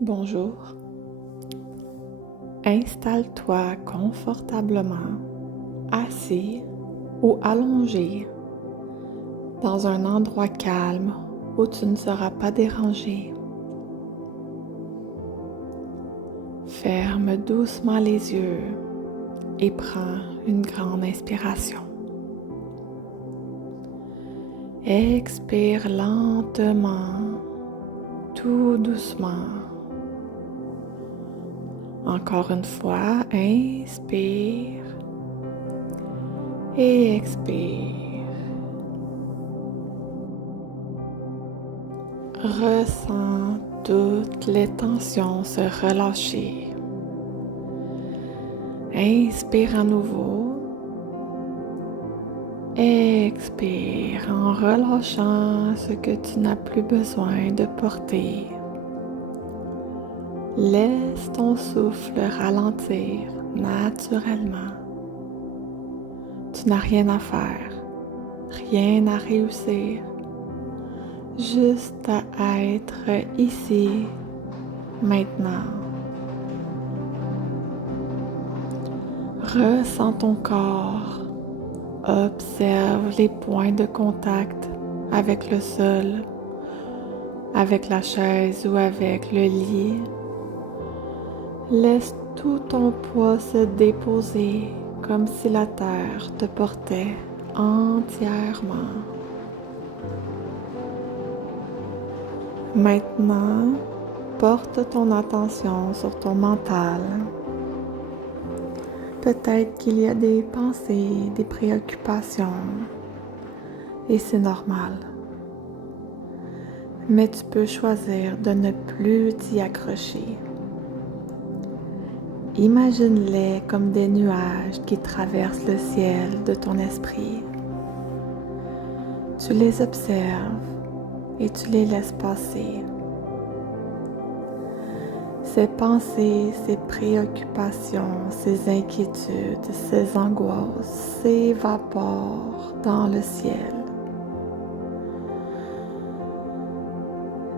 Bonjour. Installe-toi confortablement, assis ou allongé, dans un endroit calme où tu ne seras pas dérangé. Ferme doucement les yeux et prends une grande inspiration. Expire lentement, tout doucement. Encore une fois, inspire et expire. Ressens toutes les tensions se relâcher. Inspire à nouveau. Expire en relâchant ce que tu n'as plus besoin de porter. Laisse ton souffle ralentir naturellement. Tu n'as rien à faire, rien à réussir, juste à être ici, maintenant. Ressens ton corps, observe les points de contact avec le sol, avec la chaise ou avec le lit. Laisse tout ton poids se déposer comme si la terre te portait entièrement. Maintenant, porte ton attention sur ton mental. Peut-être qu'il y a des pensées, des préoccupations, et c'est normal. Mais tu peux choisir de ne plus t'y accrocher. Imagine-les comme des nuages qui traversent le ciel de ton esprit. Tu les observes et tu les laisses passer. Ces pensées, ces préoccupations, ces inquiétudes, ces angoisses s'évaporent dans le ciel.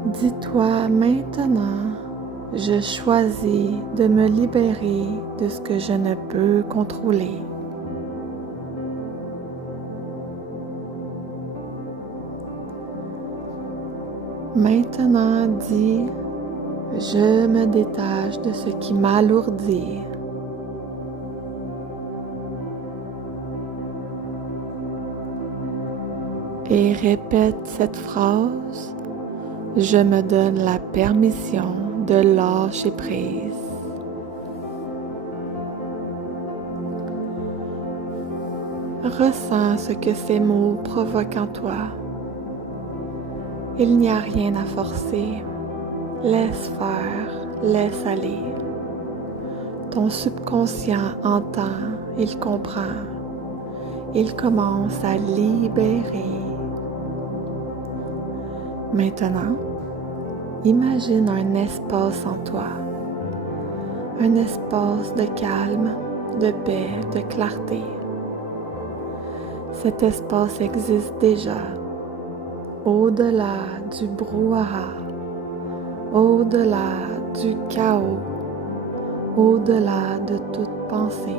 Dis-toi maintenant, je choisis de me libérer de ce que je ne peux contrôler. Maintenant, dis, je me détache de ce qui m'alourdit. Et répète cette phrase, je me donne la permission de lâcher prise. Ressens ce que ces mots provoquent en toi. Il n'y a rien à forcer. Laisse faire, laisse aller. Ton subconscient entend, il comprend. Il commence à libérer. Maintenant, imagine un espace en toi. Un espace de calme, de paix, de clarté. Cet espace existe déjà, au-delà du brouhaha, au-delà du chaos, au-delà de toute pensée.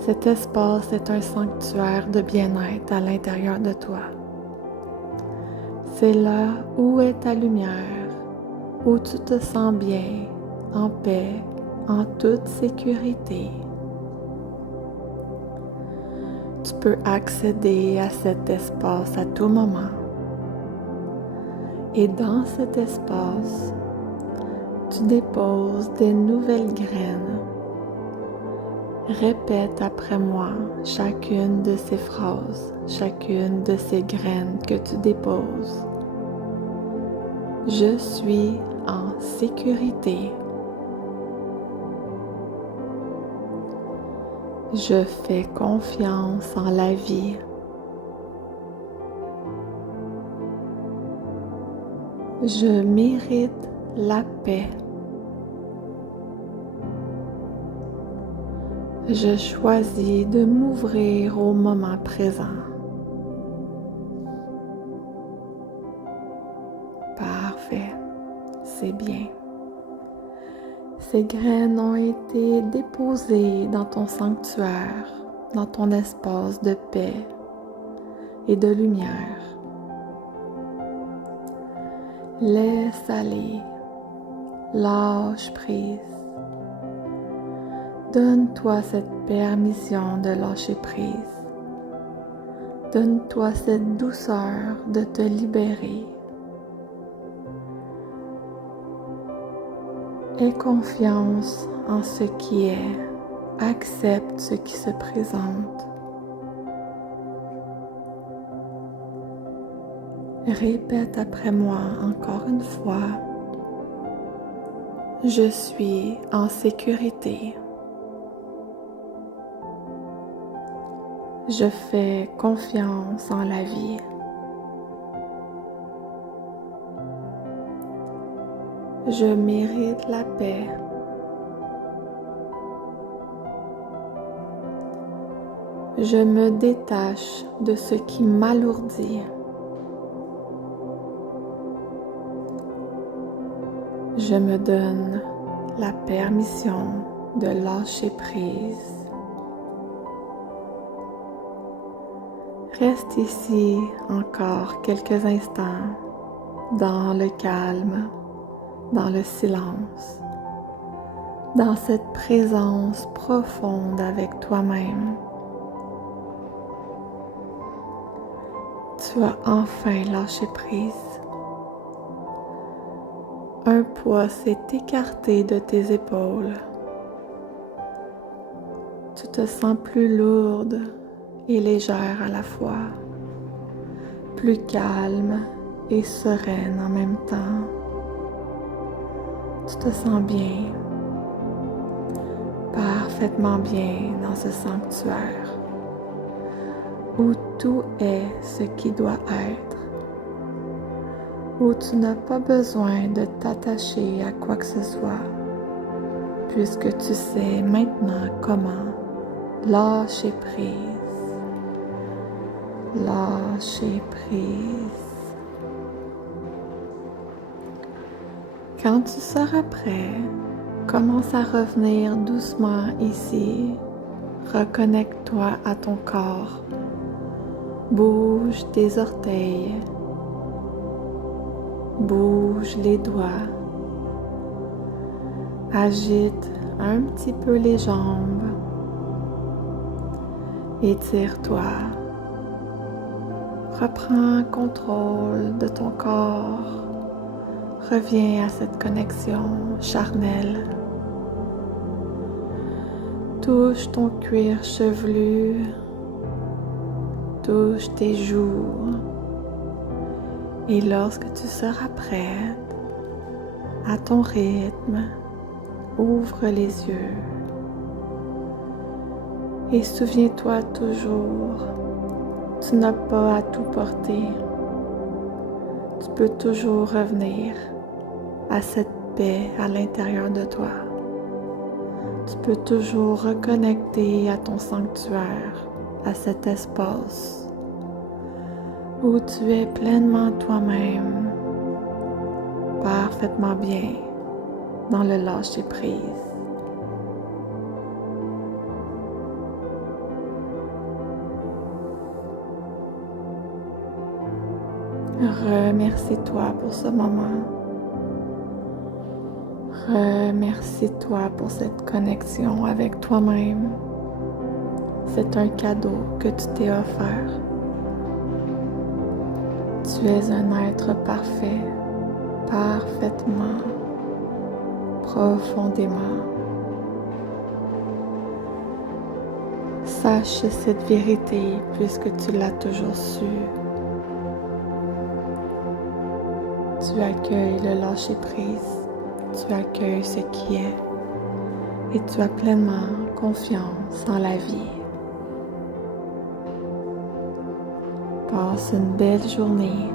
Cet espace est un sanctuaire de bien-être à l'intérieur de toi. C'est là où est ta lumière, où tu te sens bien, en paix, en toute sécurité. Tu peux accéder à cet espace à tout moment. Et dans cet espace, tu déposes des nouvelles graines. Répète après moi chacune de ces phrases, chacune de ces graines que tu déposes. Je suis en sécurité. Je fais confiance en la vie. Je mérite la paix. Je choisis de m'ouvrir au moment présent. Parfait. c'est bien. Ces graines ont été déposées dans ton sanctuaire, dans ton espace de paix et de lumière. Laisse aller, lâche prise. Donne-toi cette permission de lâcher prise. Donne-toi cette douceur de te libérer. Aie confiance en ce qui est. Accepte ce qui se présente. Répète après moi encore une fois. Je suis en sécurité. Je fais confiance en la vie. Je mérite la paix. Je me détache de ce qui m'alourdit. Je me donne la permission de lâcher prise. Reste ici encore quelques instants dans le calme, dans le silence, dans cette présence profonde avec toi-même. Tu as enfin lâché prise. Un poids s'est écarté de tes épaules. Tu te sens plus lourde et légère à la fois, plus calme et sereine en même temps. Tu te sens bien, parfaitement bien dans ce sanctuaire où tout est ce qui doit être, où tu n'as pas besoin de t'attacher à quoi que ce soit, puisque tu sais maintenant comment lâcher prise. Lâcher prise. Quand tu seras prêt, commence à revenir doucement ici. Reconnecte-toi à ton corps. Bouge tes orteils. Bouge les doigts. Agite un petit peu les jambes. Étire-toi. Reprends contrôle de ton corps. Reviens à cette connexion charnelle. Touche ton cuir chevelu. Touche tes joues. Et lorsque tu seras prête, à ton rythme, ouvre les yeux. Et souviens-toi toujours, tu n'as pas à tout porter. Tu peux toujours revenir à cette paix à l'intérieur de toi. Tu peux toujours reconnecter à ton sanctuaire, à cet espace où tu es pleinement toi-même, parfaitement bien dans le lâcher-prise. Remercie-toi pour ce moment. Remercie-toi pour cette connexion avec toi-même. C'est un cadeau que tu t'es offert. Tu es un être parfait, parfaitement, profondément. Sache cette vérité puisque tu l'as toujours su. Tu accueilles le lâcher-prise, tu accueilles ce qui est et tu as pleinement confiance en la vie. Passe une belle journée.